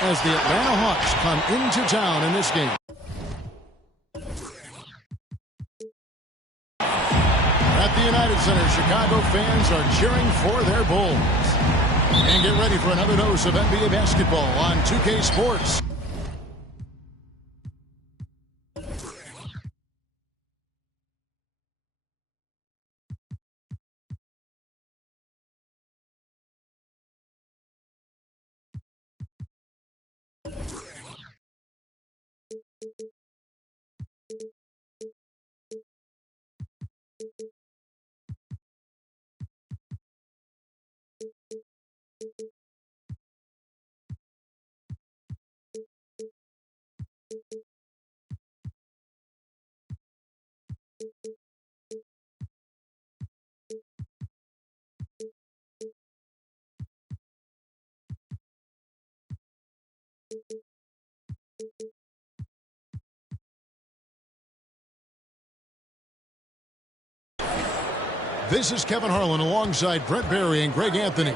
as the Atlanta Hawks come into town in this game. At the United Center, Chicago fans are cheering for their Bulls. And get ready for another dose of NBA basketball on 2K Sports. This is Kevin Harlan alongside Brent Barry and Greg Anthony.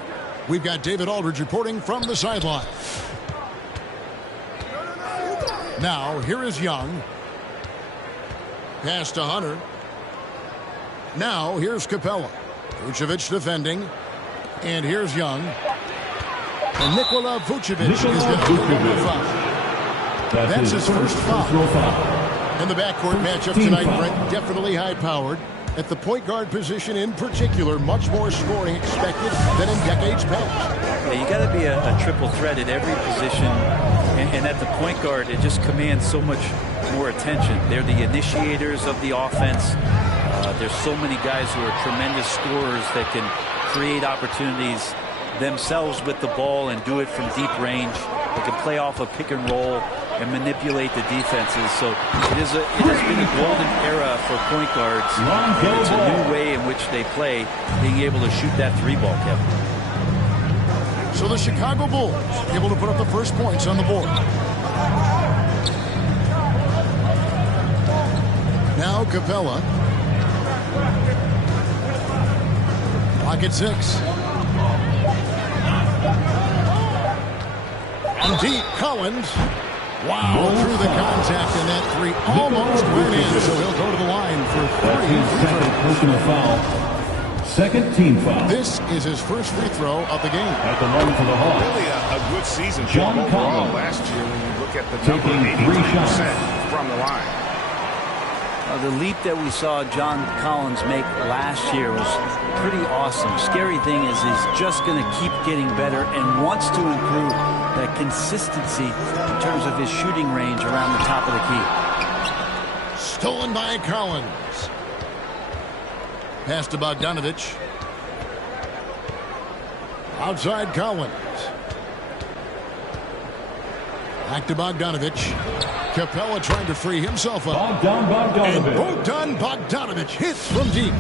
We've got David Aldridge reporting from the sideline. Now, here is Young. Pass to Hunter. Now, here's Capella. Vucevic defending. And here's Young. And Nikola Vucevic is going to go to foul. That's his first foul. In the backcourt matchup tonight, Brent, definitely high-powered. At the point guard position in particular, much more scoring expected than in decades past. Yeah, you got to be a triple threat at every position, and at the point guard, it just commands so much more attention. They're the initiators of the offense. There's so many guys who are tremendous scorers that can create opportunities themselves with the ball and do it from deep range. They can play off a pick and roll and manipulate the defenses. So it has been a golden era for point guards. And it's a new way in which they play, being able to shoot that three ball, Kevin. So the Chicago Bulls able to put up the first points on the board. Now Capella. Clock at 6. And deep, Collins. Wow, through the contact, and that three almost went in, so he'll go to the line for 3. Second personal foul. Second team foul. This is his first free throw of the game. At the line for the Hawks. Really a good season for John him overall Collins. last year when you look at the Taking number, 3 shots 83% from the line. The leap that we saw John Collins make last year was pretty awesome. Scary thing is he's just going to keep getting better and wants to improve that consistency in terms of his shooting range around the top of the key. Stolen by Collins. Pass to Bogdanovich. Outside Collins. Back to Bogdanovich. Capella trying to free himself up. And Bogdan Bogdanovich hits from deep.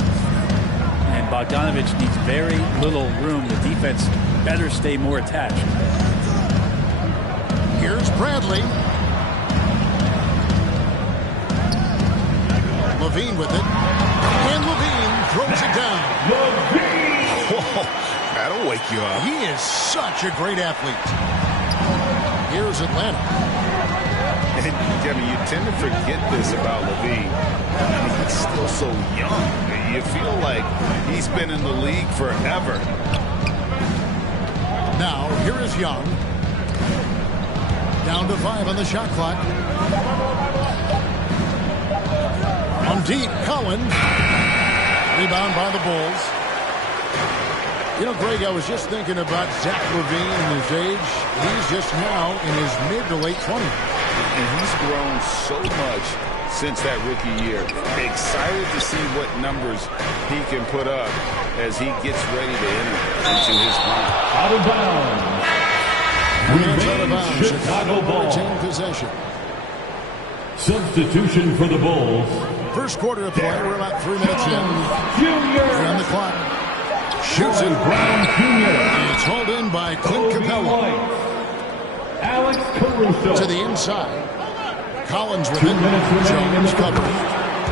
And Bogdanovich needs very little room. The defense better stay more attached. Here's Bradley. Levine with it. And Levine throws it down. Whoa, that'll wake you up. He is such a great athlete. Here's Atlanta. And, Kevin, you tend to forget this about Levine. I mean, he's still so young. You feel like he's been in the league forever. Now, here is Young. Down to 5 on the shot clock. On deep, Collins. Rebound by the Bulls. You know, Greg, I was just thinking about Zach LaVine and his age. He's just now in his mid to late 20s. And he's grown so much since that rookie year. Excited to see what numbers he can put up as he gets ready to enter into his prime. Out of bounds. Chicago ball. Retain possession. Substitution for the Bulls. First quarter of play. We're about 3 minutes in. Junior. On the clock. Shoots it. Brown Jr. It's hauled in by Clint Capella. Alex Caruso. To the inside. Collins with it. Jones covered.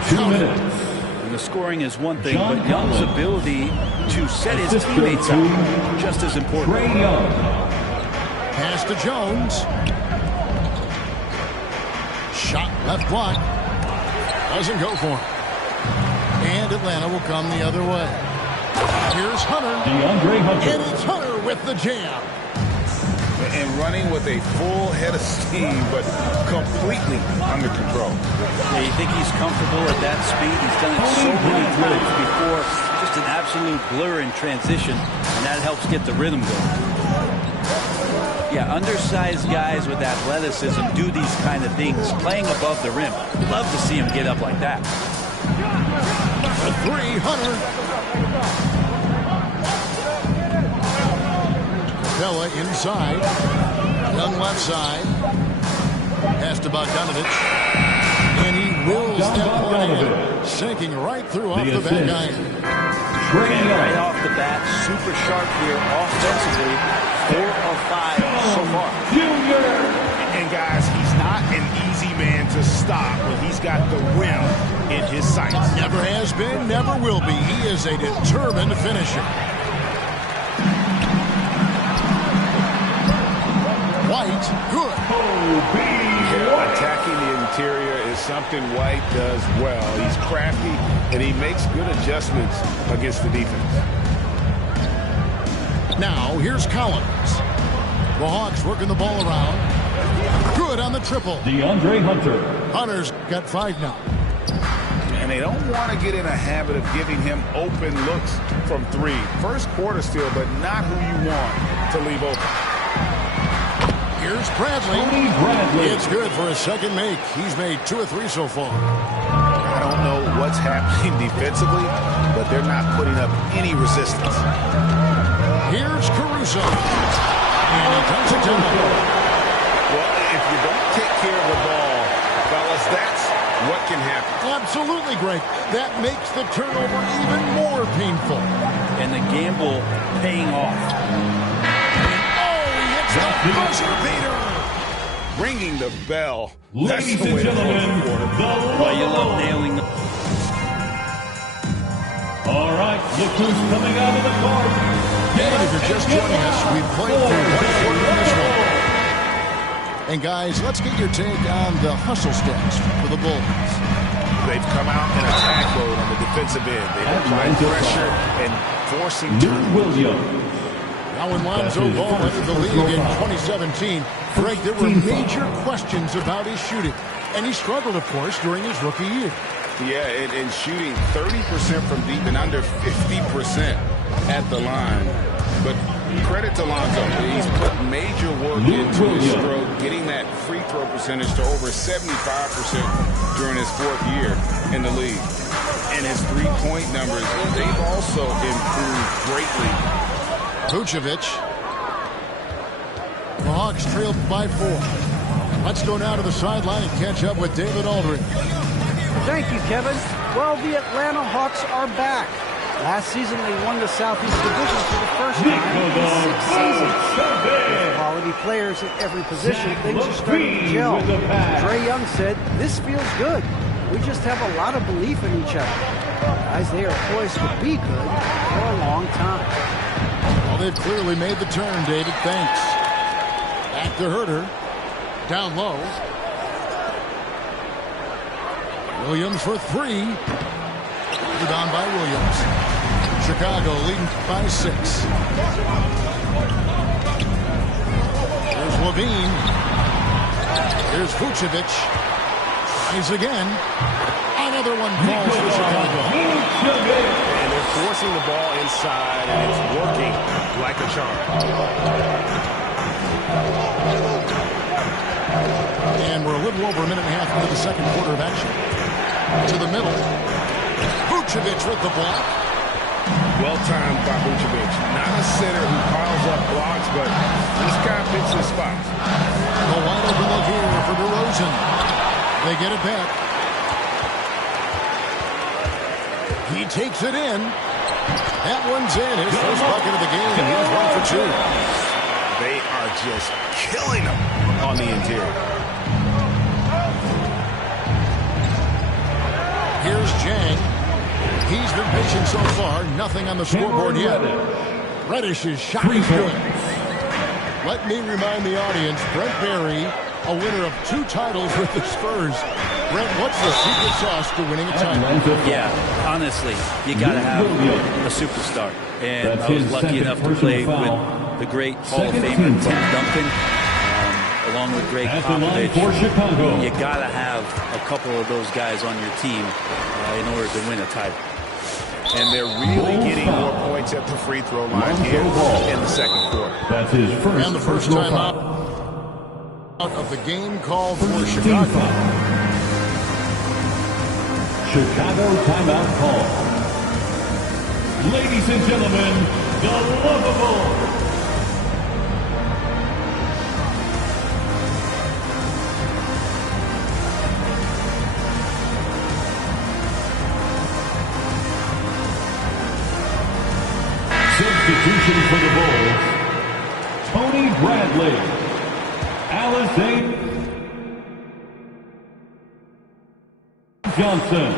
2 minutes. And the scoring is one thing, but Young's ability to set his teammates up just as important. Trey Young. Pass pass to Jones. Shot left block. Doesn't go for him. And Atlanta will come the other way. Here's Hunter. And it's Hunter with the jam. And running with a full head of steam, but completely under control. Yeah, you think he's comfortable at that speed? He's done it so many times before. Just an absolute blur in transition, and that helps get the rhythm going. Yeah, undersized guys with athleticism do these kind of things, playing above the rim. Love to see him get up like that. A three, Hunter. Capella inside. Young left side. Pass to Bogdanovich. And he wills that one in. Sinking right through off the back iron. Right off the bat, super sharp here offensively. 4 of 5 so far. And guys, he's not an easy man to stop when he's got the rim in his sights. Never has been, never will be. He is a determined finisher. White, good. Yeah, attacking the interior is something White does well. He's crafty, and he makes good adjustments against the defense. Now, here's Collins. The Hawks working the ball around. Good on the triple. DeAndre Hunter. Hunter's got 5 now. And they don't want to get in a habit of giving him open looks from 3. First quarter still, but not who you want to leave open. Here's Bradley. It's good for a second make. He's made 2 or 3 so far. I don't know what's happening defensively, but they're not putting up any resistance. Here's Caruso. And he comes it down. Well, if you don't take care of the ball, fellas, that's what can happen. Absolutely, Greg. That makes the turnover even more painful. And the gamble paying off. The buzzer beater. Ringing the bell. Ladies and gentlemen, Well, you love nailing the... All right, look who's coming out of the court. And if you're just joining us, we've played through 1 quarter of this one. And guys, let's get your take on the hustle stats for the Bulls. They've come out in attack mode on the defensive end. They've applied pressure and forcing Williams. Now when Lonzo Ball entered the league in 2017, Greg, there were major questions about his shooting. And he struggled, of course, during his rookie year. Yeah, and shooting 30% from deep and under 50% at the line. But credit to Lonzo. He's put major work into his stroke, getting that free throw percentage to over 75% during his 4th year in the league. And his three-point numbers, they've also improved greatly. Vucevic. The Hawks trailed by 4. Let's go now to the sideline and catch up with David Aldridge. Thank you, Kevin. Well, the Atlanta Hawks are back. Last season, they won the Southeast Division for the first time in 6 seasons. With quality players at every position, things are starting to gel. Trae Young said, "This feels good. We just have a lot of belief in each other." Guys, they are poised to be good for a long time. Well, they've clearly made the turn, David. Thanks. Back to Herter. Down low. Williams for 3. Rebound by Williams. Chicago leading by 6. Here's Levine. Here's Vucevic. Tries again. Another one falls for Chicago. And they're forcing the ball inside, and it's working like a charm. And we're a little over a minute and a half into the second quarter of action. To the middle. Vucevic with the block. Well-timed by Vucevic. Not a center who piles up blocks, but this guy picks his spots. A wide open look here for DeRozan. They get it back. He takes it in. That one's in. His first bucket of the game. He's 1 for 2. They are just killing him on the interior. Here's Jang. He's been pitching so far. Nothing on the scoreboard yet. Reddish's shot is good. Let me remind the audience, Brent Barry, a winner of 2 titles with the Spurs. Brent, what's the secret sauce to winning a title? Yeah, honestly, you got to have a superstar. And I was lucky enough to play with the great Hall of Famer Tim Duncan, along with Greg Popovich. You got to have a couple of those guys on your team in order to win a title. And they're really getting more points at the free throw line here in the second quarter. That's his first. And the first time out of the game called for Chicago. Chicago timeout call. Ladies and gentlemen, the lovable substitution for the Bulls, Tony Bradley, Alice Johnson.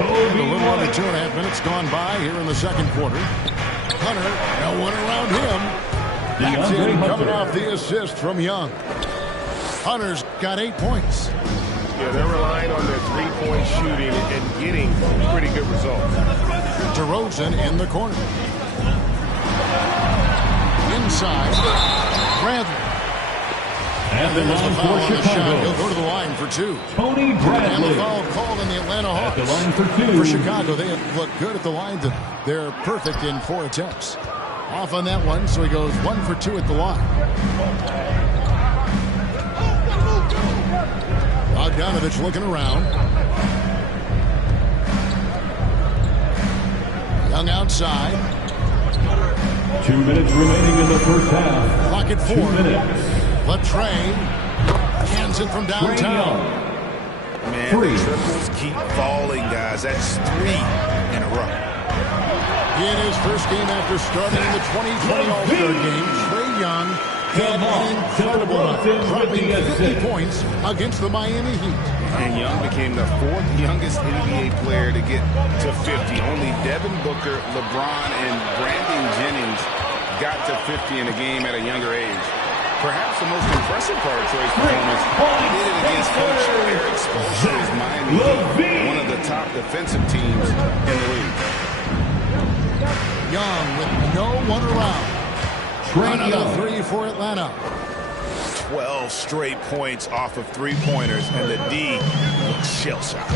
A little under 2.5 minutes gone by here in the second quarter. Hunter, no one around him. That's it, coming off the assist from Young. Hunter's got 8 points. Yeah, they're relying on their three-point shooting and getting pretty good results. DeRozan in the corner. Inside. Bradley. At the line for Chicago. He'll go to the line for 2. Tony And the Bradley. foul called in the Atlanta Hawks. At the line for 2. For Chicago, they have looked good at the line. They're perfect in 4 attempts. Off on that one, so he goes 1 for 2 at the line. Bogdanovich looking around. Young outside. 2 minutes remaining in the first half. Clock at 4. 2 minutes. Latrey hands it from downtown. Man, Three. the triples keep falling, guys. That's 3 in a row. In his first game after starting in the 2020 All-Star game, Trae Young had an incredible night, dropping 50 points against the Miami Heat. And Young became the 4th youngest NBA player to get to 50. Only Devin Booker, LeBron, and Brandon Jennings got to 50 in a game at a younger age. Perhaps the most impressive part of Trae's performance, he did it against Coach Eric Spoelstra's Miami Heat, one of the top defensive teams in the league. Young with no one around. Another 3 for Atlanta. 12 straight points off of three-pointers, and the D looks shell-shocked.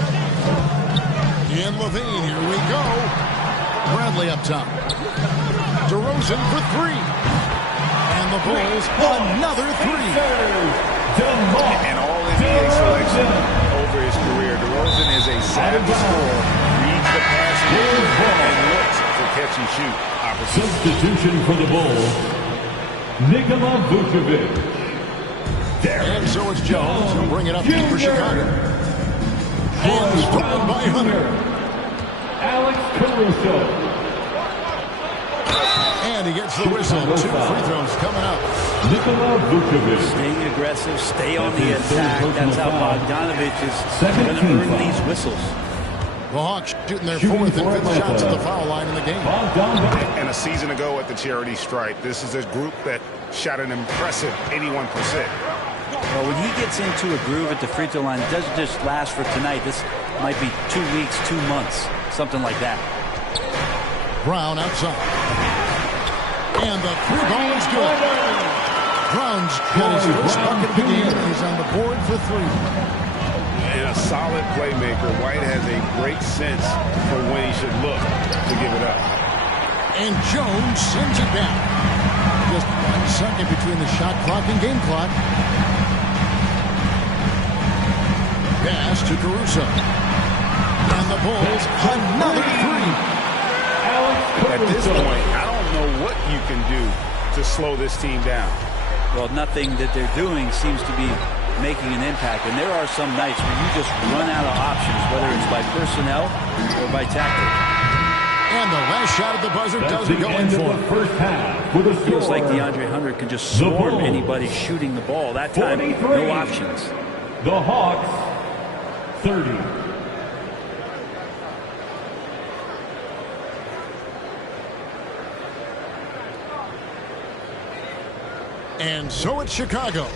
In Levine, here we go. Bradley up top. DeRozan for 3. And the Bulls, another 3. And all NBA selection over his career. DeRozan is a savvy scorer, reads the passing and looks for catch-and-shoot opportunities. Substitution for the Bulls, Nikola Vucevic. And so it's Jones. He'll bring it up for Chicago. And stolen by Hunter. Alex Caruso. And he gets the whistle. 2 free throws coming up. Nikola Vucevic. Stay aggressive, stay on the attack. That's how Bogdanovich is Second going to team earn foul. these whistles. The Hawks shooting their Shooting 4th and for 5th shots at Atlanta. the foul line in the game. Bogdanovich. And a season ago at the charity stripe, this is a group that shot an impressive 81%. Well, when he gets into a groove at the free throw line, it doesn't just last for tonight. This might be 2 weeks, 2 months, something like that. Brown outside. And the 3 ball is good. Brown's got his first bucket of the game. He's on the board for 3. And a solid playmaker. White has a great sense for when he should look to give it up. And Jones sends it back. Just 1 second between the shot clock and game clock. Pass to Caruso. And the Bulls, another 3. At this point, I don't know what you can do to slow this team down. Well, nothing that they're doing seems to be making an impact. And there are some nights where you just run out of options, whether it's by personnel or by tactic. And the last shot at the buzzer That's doesn't the go in end for of the him. first half. With a Feels score. like DeAndre Hunter can just The swarm Bulls. anybody shooting the ball. That time, 43. no options. The Hawks, 30. And so it's Chicago,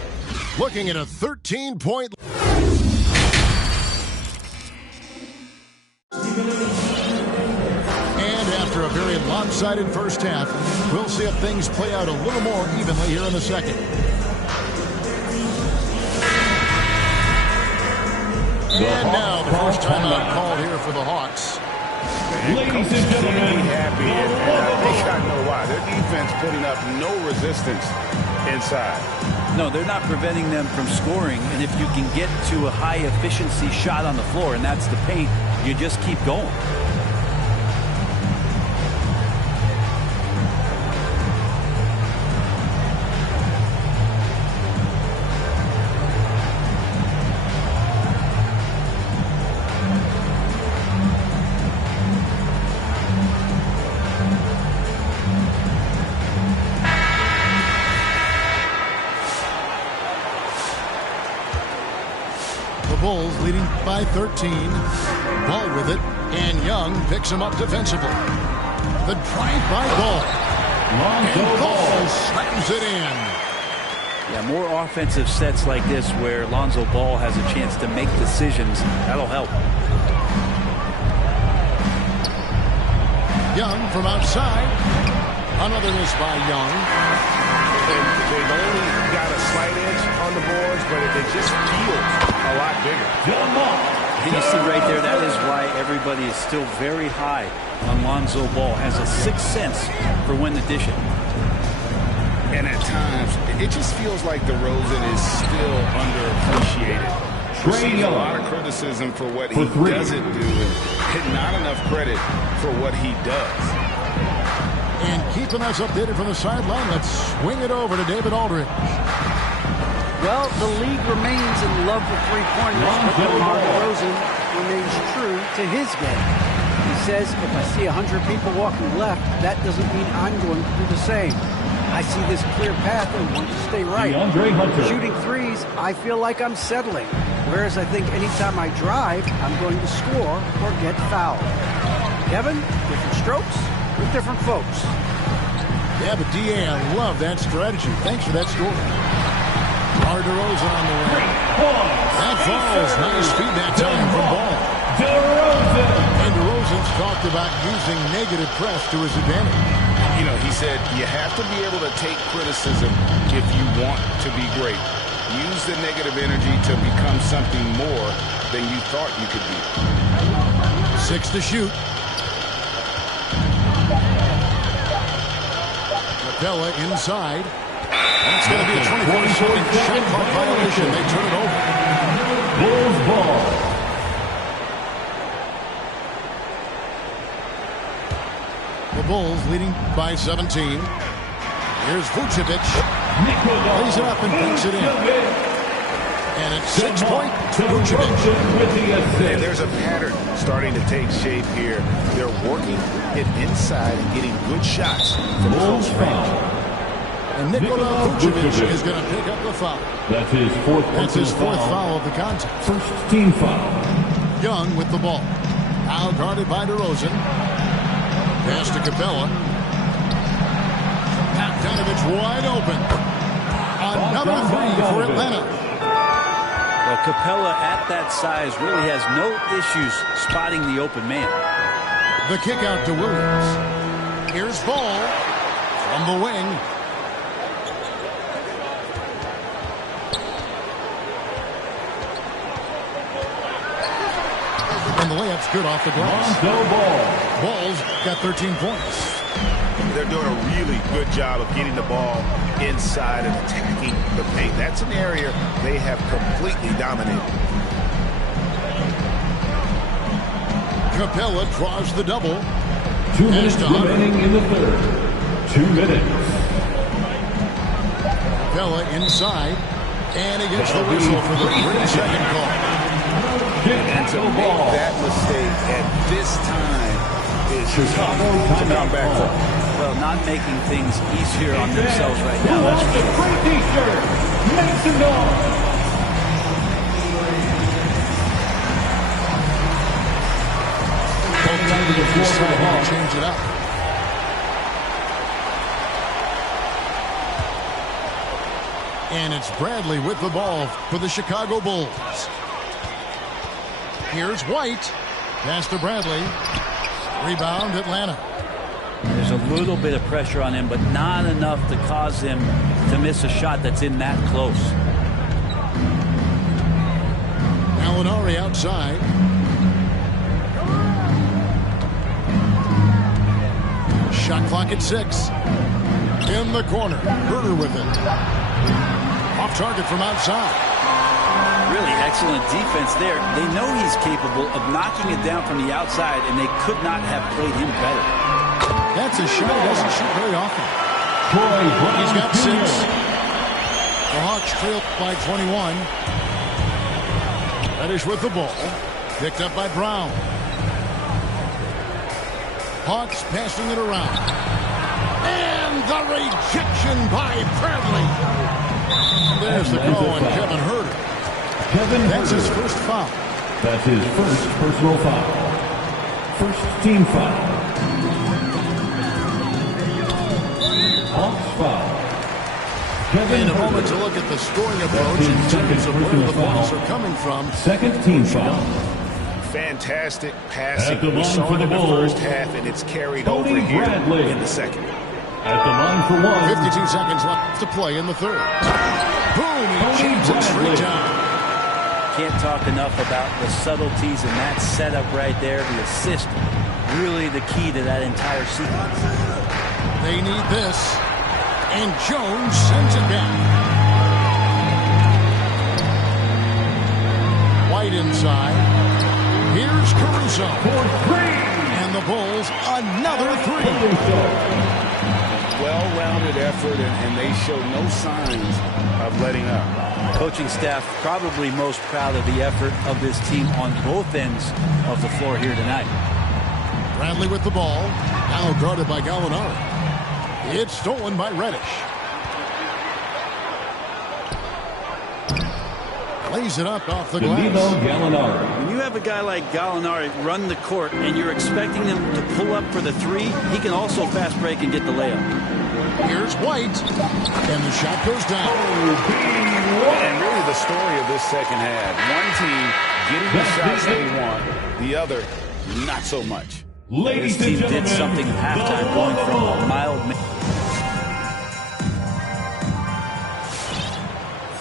looking at a 13-point. And after a very lopsided first half, we'll see if things play out a little more evenly here in the second. And now the first timeout called here for the Hawks. Ladies and gentlemen, happy, and I think I know why. Their defense putting up no resistance inside. No, they're not preventing them from scoring, and if you can get to a high efficiency shot on the floor, and that's the paint, you just keep going. Bulls leading by 13. Ball with it, and Young picks him up defensively. The drive by Ball. And Ball slams it in. Yeah, more offensive sets like this where Lonzo Ball has a chance to make decisions. That'll help. Young from outside. Another miss by Young. And they've only got a slight edge on the boards, but it just feels a lot bigger. And you see right there, that is why everybody is still very high on Lonzo Ball. Has a sixth sense for when to dish it. And at times, it just feels like DeRozan is still underappreciated. Receives a lot of criticism for what he doesn't do, and not enough credit for what he does. And keeping us updated from the sideline, let's swing it over to David Aldridge. Well, the league remains in love with three-pointers, but DeMar DeRozan remains true to his game. He says, if I see 100 people walking left, that doesn't mean I'm going to do the same. I see this clear path and want to stay right. Shooting threes, I feel like I'm settling, whereas I think anytime I drive, I'm going to score or get fouled. Kevin, different strokes with different folks. Yeah, but D.A., I love that strategy. Thanks for that story. DeRozan on the way. That falls. Nice speed that time from Ball. And DeRozan's talked about using negative press to his advantage. You know, he said you have to be able to take criticism if you want to be great. Use the negative energy to become something more than you thought you could be. 6 to shoot. Capella inside. That's going to be a 24-second shot clock violation. They turn it over. Bulls ball. The Bulls leading by 17. Here's Vucevic. Lays it up and banks it in. And it's 6 point to Vucevic. And there's a pattern starting to take shape here. They're working it inside and getting good shots from close range. And Nikola Vucevic is going to pick up the foul. That's his fourth foul of the contest. First team foul. Young with the ball. Now guarded by DeRozan. Pass to Capella. Bogdanovich wide open. Another three for Atlanta. Well, Capella at that size really has no issues spotting the open man. The kick out to Williams. Here's Ball from the wing. And the layup's good off the glass. Ball's got 13 points. They're doing a really good job of getting the ball inside and attacking the paint. That's an area they have completely dominated. Capella draws the double. 2 minutes remaining in the third. 2 minutes. Capella inside. And he gets the whistle for the 3-second call. And to make that mistake at this time is to come back from. Well, not making things easier on themselves right now. That's for sure. Great t-shirt. Make some noise. Both teams have decided to change it up. And it's Bradley with the ball for the Chicago Bulls. Here's White. Pass to Bradley. Rebound, Atlanta. There's a little bit of pressure on him, but not enough to cause him to miss a shot that's in that close. Gallinari outside. Shot clock at 6. In the corner. Herter with it. Off target from outside. Really excellent defense there. They know he's capable of knocking it down from the outside, and they could not have played him better. That's a shot he doesn't shoot very often. He's got 6. The Hawks trail by 21. Reddish with the ball. Picked up by Brown. Hawks passing it around. And the rejection by Bradley. There's the call on Kevin Herter. That's his first foul. That's his first personal foul. First team foul. Hawks foul. In a moment to look at the scoring approach in terms of where the points are coming from. Second team foul. Fantastic passing. We saw it in the first half, and it's carried over here in the second. At the line for 1. 52 seconds left to play in the third. Boom! He jams it straight down. Can't talk enough about the subtleties in that setup right there. The assist, really the key to that entire sequence. They need this. And Jones sends it back. White inside. Here's Caruso. And the Bulls, another 3. Well-rounded effort, and they show no signs of letting up. Coaching staff probably most proud of the effort of this team on both ends of the floor here tonight. Bradley with the ball. Now guarded by Gallinari. It's stolen by Reddish. Lays it up off the glass. Gallinari. When you have a guy like Gallinari run the court and you're expecting him to pull up for the 3, he can also fast break and get the layup. Here's White. And the shot goes down. And really the story of this second half. One team getting the shots they want, the other not so much. This team did something at halftime, going from a mild...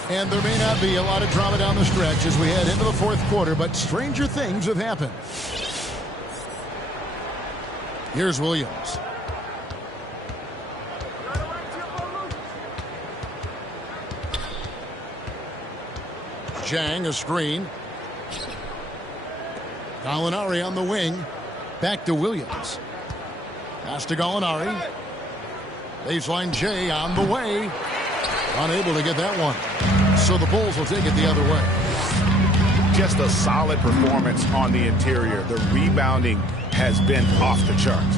And there may not be a lot of drama down the stretch as we head into the fourth quarter, but stranger things have happened. Here's Williams. Jang, a screen. Gallinari on the wing. Back to Williams. Pass to Gallinari. Baseline J on the way. Unable to get that one. So the Bulls will take it the other way. Just a solid performance on the interior. The rebounding has been off the charts.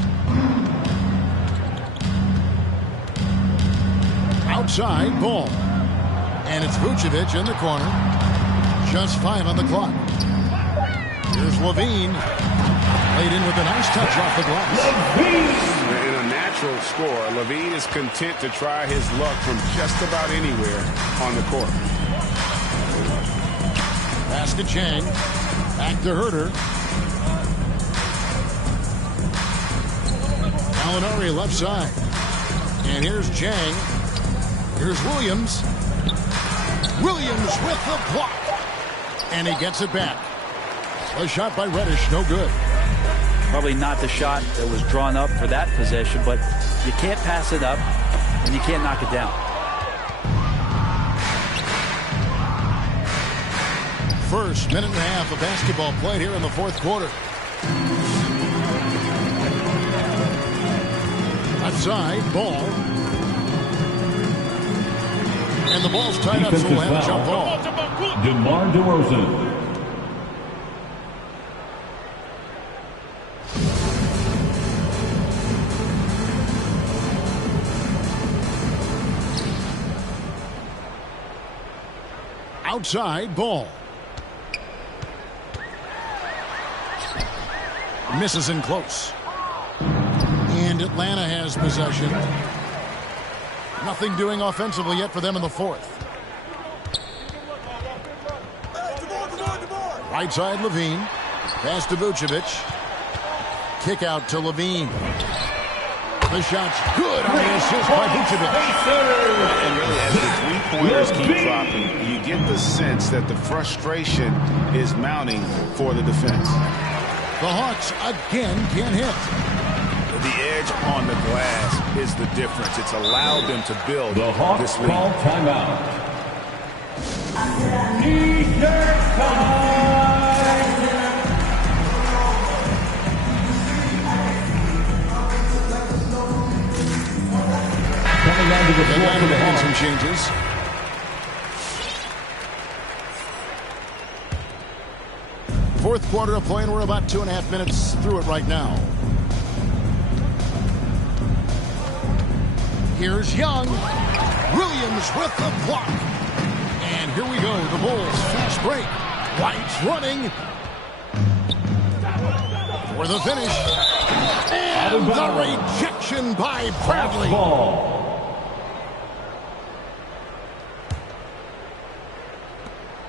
Outside ball. And it's Vucevic in the corner. Just 5 on the clock. Here's Levine. Laid in with a nice touch off the glass. In a natural score, Levine is content to try his luck from just about anywhere on the court. Pass to Chang. Back to Herter. Gallinari left side. And here's Chang. Here's Williams. Williams with the block. And he gets it back. A shot by Reddish, no good. Probably not the shot that was drawn up for that possession, but you can't pass it up and you can't knock it down. First minute and a half of basketball played here in the fourth quarter. Outside, ball. And the ball's tied up, so we'll have a jump ball. DeMar DeRozan. Outside, ball. Misses in close. And Atlanta has possession. Nothing doing offensively yet for them in the fourth. Right side, Levine. Pass to Vucevic. Kick out to Levine. The shot's good on the assist by Vucevic. And really, as the three-pointers keep dropping, you get the sense that the frustration is mounting for the defense. The Hawks again can't hit. The edge on the glass is the difference. It's allowed them to build The Hawks this lead. call timeout. T-shirt time! Coming onto the floor for the Hawks. Some changes. Fourth quarter of play, and we're about 2.5 minutes through it right now. Here's Young. Williams with the block. And here we go. The Bulls fast break. White's running. For the finish. And the rejection by Bradley. Ball.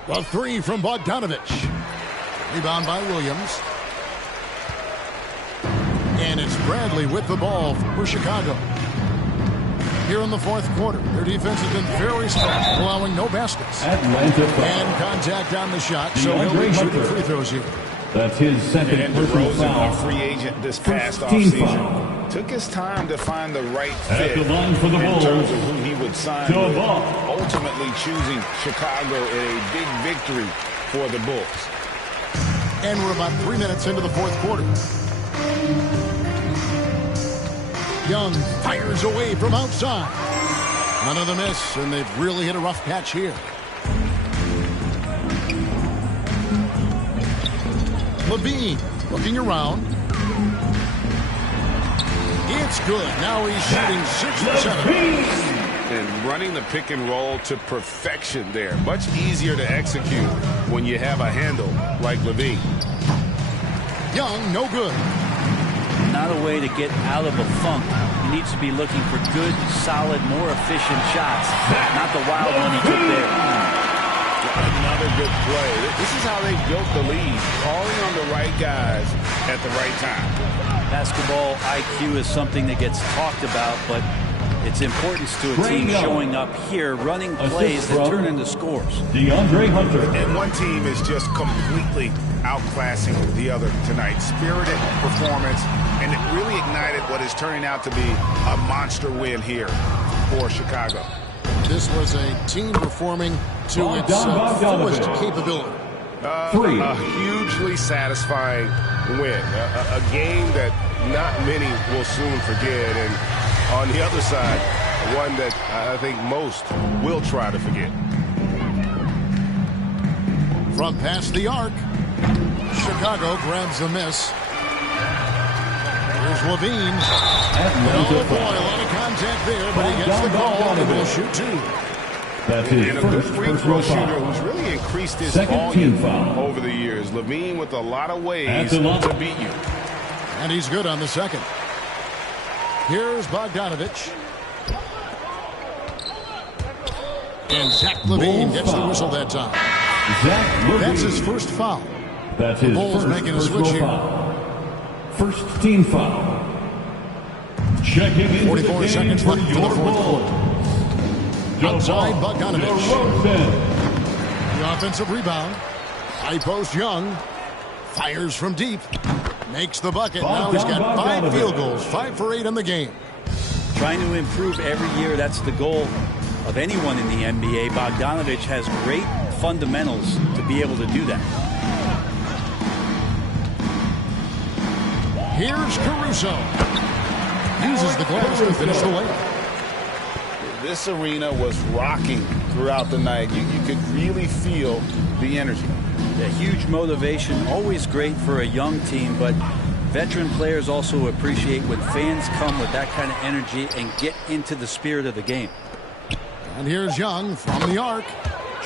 The three from Bogdanovich. Rebound by Williams. And it's Bradley with the ball for Chicago. Here in the fourth quarter, their defense has been very strong, allowing no baskets. Atlanta foul. And contact on the shot, so he'll be shooting free throws here. That's his second And personal DeRozan, foul. a free agent this past First team offseason, foul. took his time to find the right At fit the line for the in Bulls. terms of who he would sign Joe with, Ball. ultimately choosing Chicago in a big victory for the Bulls. And we're about 3 minutes into the fourth quarter. Young fires away from outside. Another miss, and they've really hit a rough patch here. Levine looking around. It's good. Now he's shooting 6 for 7. And running the pick and roll to perfection there. Much easier to execute when you have a handle like Levine. Young, no good. Not a way to get out of a funk. He needs to be looking for good, solid, more efficient shots. Not the wild one he took there. Another good play. This is how they built the lead. Calling on the right guys at the right time. Basketball IQ is something that gets talked about, but its importance to a team showing up here, running plays that turn into scores. DeAndre Hunter. And one team is just completely outclassing the other tonight. Spirited performance, and it really ignited what is turning out to be a monster win here for Chicago. This was a team performing to its fullest capability. A hugely satisfying win. A game that not many will soon forget. And on the other side, one that I think most will try to forget. From past the arc, Chicago grabs the miss. Here's Levine. Oh boy, a lot of contact there, but he gets the call and will shoot 2. That's his And a good first free throw personal shooter foul. who's really increased his Second team volume foul. over the years. Levine with a lot of ways At the line. to beat you. And he's good on the second. Here's Bogdanovich. And Zach Levine Bulls gets the foul. whistle that time. Zach Levine. That's his first foul. That's The his Bulls first making a personal switch here. foul. First team foul. Checking into 44 the game seconds for left in the your fourth Bulls. Outside, DeBall. Bogdanovich. DeRozan. The offensive rebound. High post Young. Fires from deep. Makes the bucket. Now he's got 5 field goals. 5 for 8 in the game. Trying to improve every year, that's the goal of anyone in the NBA. Bogdanovich has great fundamentals to be able to do that. Here's Caruso. Uses the glass to finish the layup. This arena was rocking throughout the night. You could really feel the energy. A huge motivation, always great for a young team, but veteran players also appreciate when fans come with that kind of energy and get into the spirit of the game. And here's Young from the arc.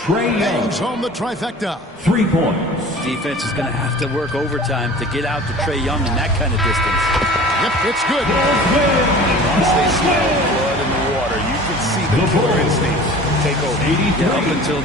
Trae Young. Bangs home the trifecta. 3 points. Defense is going to have to work overtime to get out to Trae Young in that kind of distance. Yep, it's good. Once they smell blood in the water, you can see the killer instincts take over. 83. Up until